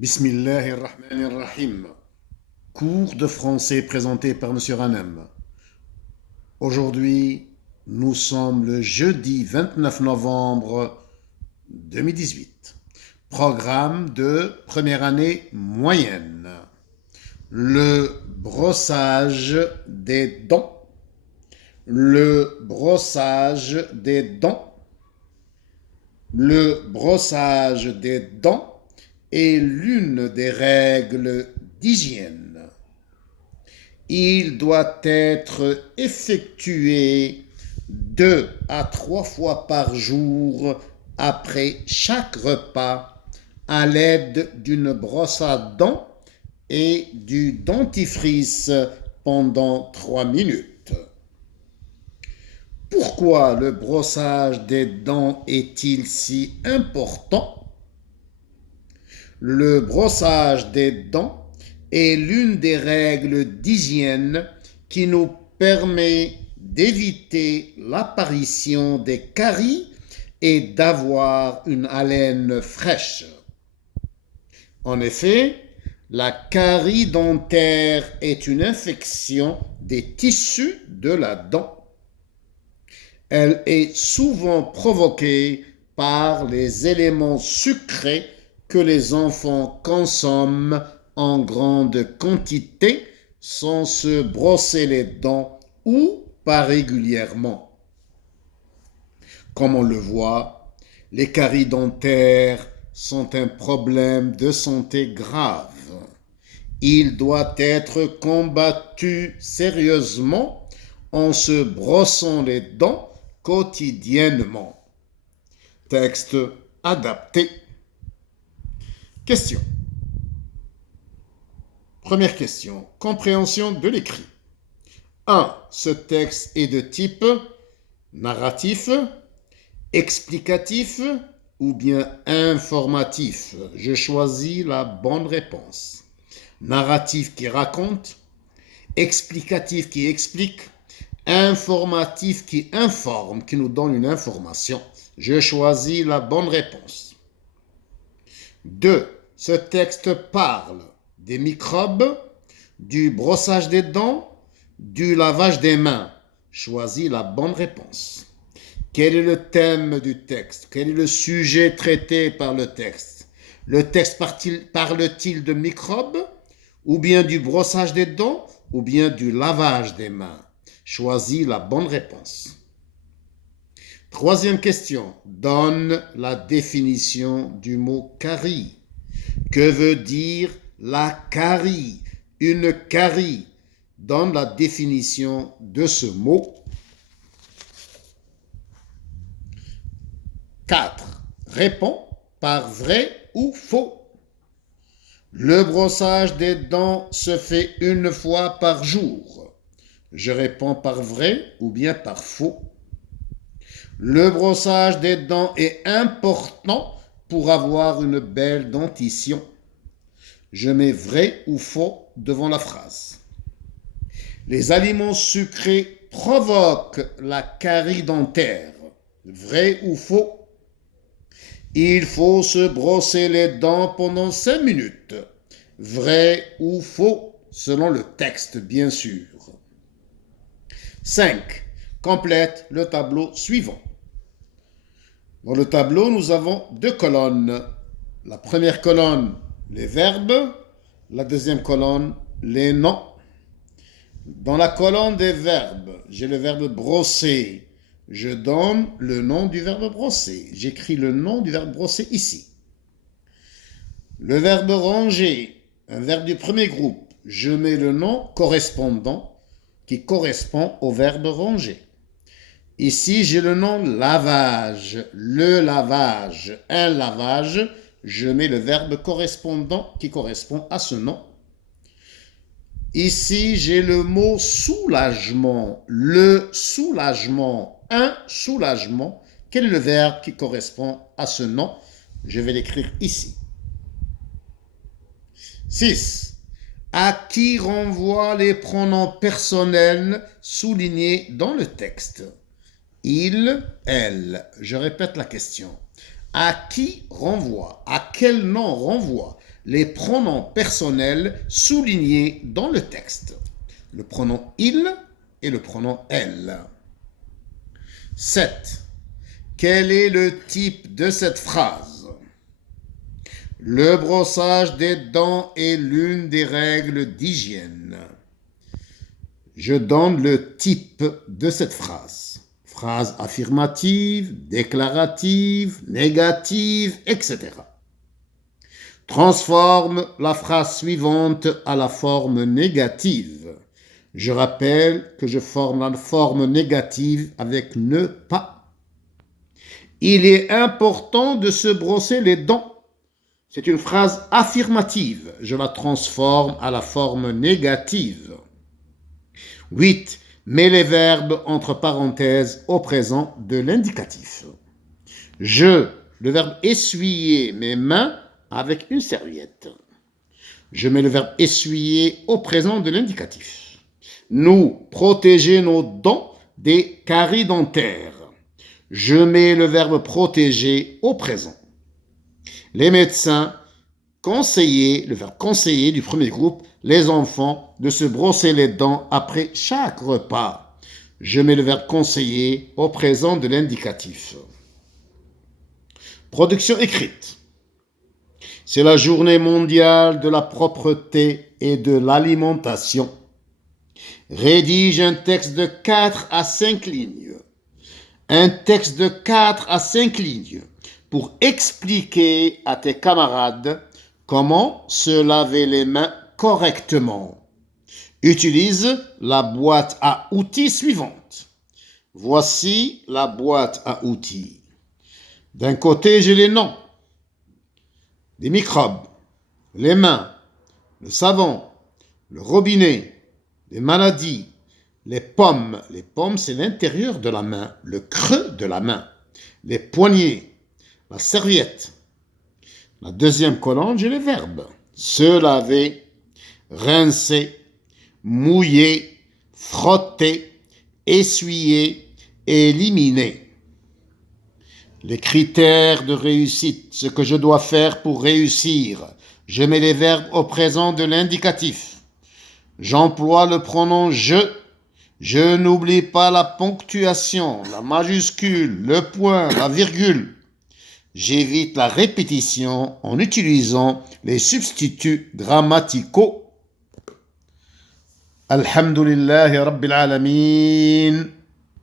Bismillahirrahmanirrahim. Cours de français présenté par Monsieur Ranem. Aujourd'hui, nous sommes le jeudi 29 novembre 2018. Programme de première année moyenne. Le brossage des dents. Le brossage des dents. Le brossage des dents est l'une des règles d'hygiène. Il doit être effectué 2 à 3 fois par jour après chaque repas à l'aide d'une brosse à dents et du dentifrice pendant 3 minutes. Pourquoi le brossage des dents est-il si important? Le brossage des dents est l'une des règles d'hygiène qui nous permet d'éviter l'apparition des caries et d'avoir une haleine fraîche. En effet, la carie dentaire est une infection des tissus de la dent. Elle est souvent provoquée par les éléments sucrés que les enfants consomment en grande quantité sans se brosser les dents ou pas régulièrement. Comme on le voit, les caries dentaires sont un problème de santé grave. Il doit être combattu sérieusement en se brossant les dents quotidiennement. Texte adapté. Question. Première question. Compréhension de l'écrit. 1. Ce texte est de type narratif, explicatif ou bien informatif. Je choisis la bonne réponse. Narratif qui raconte, explicatif qui explique, informatif qui informe, qui nous donne une information. Je choisis la bonne réponse. 2. Ce texte parle des microbes, du brossage des dents, du lavage des mains. Choisis la bonne réponse. Quel est le thème du texte? Quel est le sujet traité par le texte? Le texte parle-t-il de microbes, ou bien du brossage des dents, ou bien du lavage des mains? Choisis la bonne réponse. Troisième question. Donne la définition du mot carie. Que veut dire la carie? Une carie. Donne la définition de ce mot. 4. Réponds par vrai ou faux. Le brossage des dents se fait une fois par jour. Je réponds par vrai ou bien par faux. Le brossage des dents est important pour avoir une belle dentition. Je mets vrai ou faux devant la phrase. Les aliments sucrés provoquent la carie dentaire. Vrai ou faux? Il faut se brosser les dents pendant 5 minutes. Vrai ou faux? Selon le texte, bien sûr. 5. Complète le tableau suivant. Dans le tableau, nous avons 2 colonnes. La première colonne, les verbes. La deuxième colonne, les noms. Dans la colonne des verbes, j'ai le verbe brosser. Je donne le nom du verbe brosser. J'écris le nom du verbe brosser ici. Le verbe ranger, un verbe du premier groupe. Je mets le nom correspondant qui correspond au verbe ranger. Ici, j'ai le nom lavage, le lavage, un lavage. Je mets le verbe correspondant qui correspond à ce nom. Ici, j'ai le mot soulagement, le soulagement, un soulagement. Quel est le verbe qui correspond à ce nom? Je vais l'écrire ici. 6. À qui renvoient les pronoms personnels soulignés dans le texte? Il, elle. Je répète la question. À qui renvoie? À quel nom renvoie? les pronoms personnels soulignés dans le texte. Le pronom il et le pronom elle. 7. Quel est le type de cette phrase? Le brossage des dents est l'une des règles d'hygiène. Je donne le type de cette phrase. Phrase affirmative, déclarative, négative, etc. Transforme la phrase suivante à la forme négative. Je rappelle que je forme la forme négative avec ne pas. Il est important de se brosser les dents. C'est une phrase affirmative. Je la transforme à la forme négative. 8. Mets les verbes entre parenthèses au présent de l'indicatif. Le verbe essuyer mes mains avec une serviette. Je mets le verbe essuyer au présent de l'indicatif. Nous protéger nos dents des caries dentaires. Je mets le verbe protéger au présent. Les médecins conseiller, le verbe conseiller du premier groupe, les enfants de se brosser les dents après chaque repas. Je mets le verbe conseiller au présent de l'indicatif. Production écrite. C'est la journée mondiale de la propreté et de l'alimentation. Rédige un texte de 4 à 5 lignes. Un texte de 4 à 5 lignes pour expliquer à tes camarades comment se laver les mains correctement. Utilise la boîte à outils suivante. Voici la boîte à outils. D'un côté, j'ai les noms, des microbes, les mains, le savon, le robinet, les maladies, les pommes. Les pommes, c'est l'intérieur de la main, le creux de la main, les poignets, la serviette. La deuxième colonne, j'ai les verbes. Se laver, rincer, mouiller, frotter, essuyer, éliminer. Les critères de réussite, ce que je dois faire pour réussir. Je mets les verbes au présent de l'indicatif. J'emploie le pronom je. Je n'oublie pas la ponctuation, la majuscule, le point, la virgule. J'évite la répétition en utilisant les substituts grammaticaux. Alhamdulillahi Rabbil Alamin.